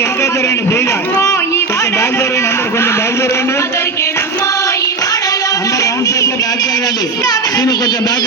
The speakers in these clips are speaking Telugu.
జరగండి వెనకాల జరగండి ఈ కొంచెం బ్యాగ్ జరగండి అందరు కొంచెం బ్యాగ్ జరగండి అందరు రౌండ్ షేప్లో బ్యాగ్ జరగండి నేను కొంచెం బ్యాగ్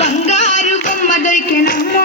ಬಂಗಾರು ಬೊಮ್ಮದೊರಿಕೆ ನಮ್ಮ